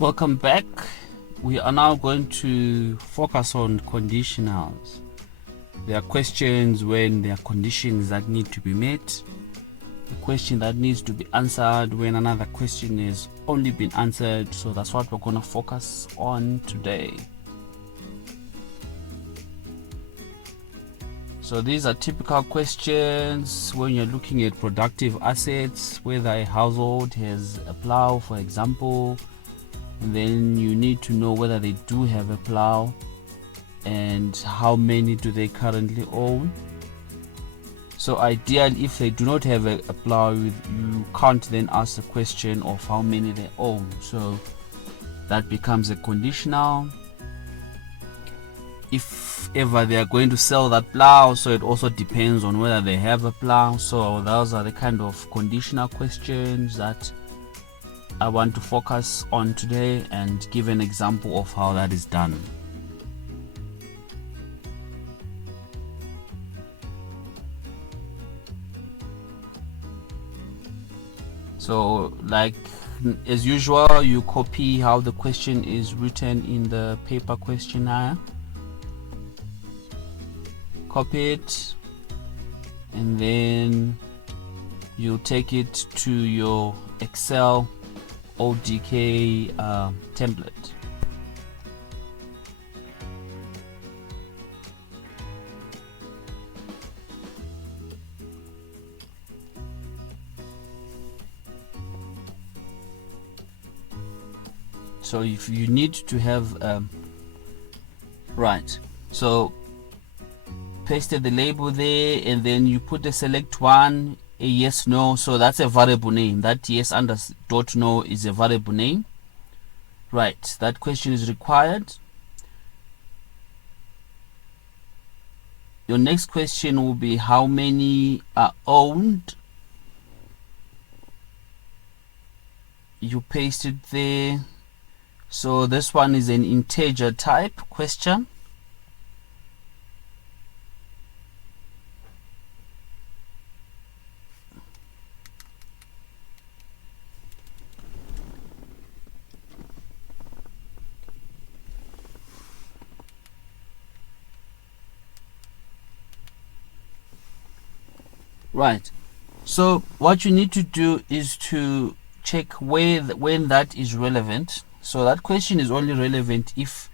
Welcome back. We are now going to focus on conditionals. There are questions when there are conditions that need to be met, a question that needs to be answered when another question has only been answered. So that's what we're going to focus on today. So these are typical questions when you're looking at productive assets, whether a household has a plow, for example. And then you need to know whether they do have a plow and how many do they currently own. So ideally, if they do not have a plow, you can't then ask the question of how many they own. So that becomes a conditional. If ever they are going to sell that plow, so it also depends on whether they have a plow. So those are the kind of conditional questions that I want to focus on today and give an example of how that is done. So like as usual, you copy how the question is written in the paper questionnaire, copy it, and then you take it to your Excel ODK template. So if you need to have right, so pasted the label there, and then you put the select one, a yes no. So that's a variable name. That yes under dot no is a variable name. Right, that question is required. Your next question will be how many are owned. You paste it there. So this one is an integer type question. Right, so what you need to do is to check when that is relevant. So that question is only relevant if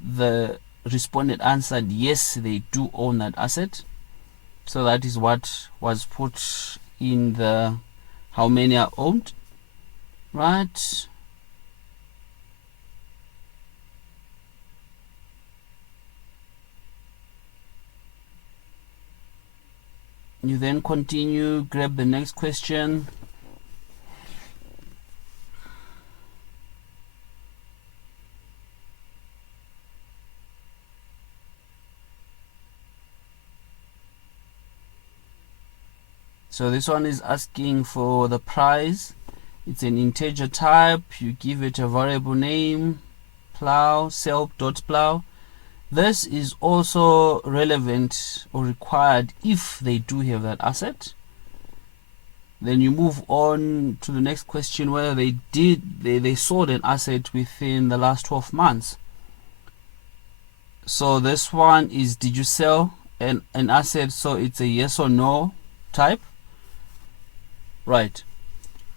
the respondent answered yes, they do own that asset. So that is what was put in the how many are owned, right? You then continue, grab the next question. So this one is asking for the price. It's an integer type. You give it a variable name, plow, self.plow. This is also relevant or required if they do have that asset. Then you move on to the next question, whether they sold an asset within the last 12 months. So this one is, did you sell an asset? So it's a yes or no type. Right,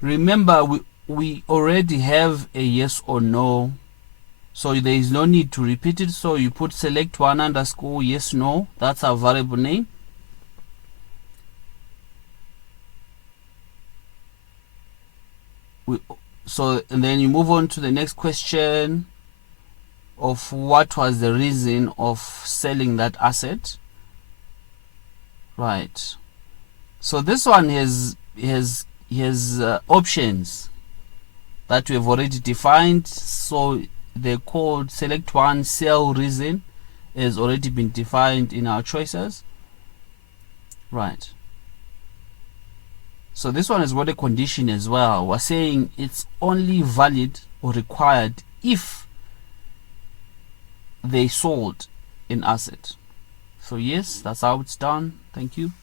remember we already have a yes or no, so there is no need to repeat it. So you put select one underscore yes no, that's our variable name. And then you move on to the next question of what was the reason of selling that asset. Right, so this one has options that we have already defined. So they're called select one, sell reason has already been defined in our choices. Right, so this one has got a condition as well. We're saying it's only valid or required if they sold an asset. So yes, that's how it's done. Thank you.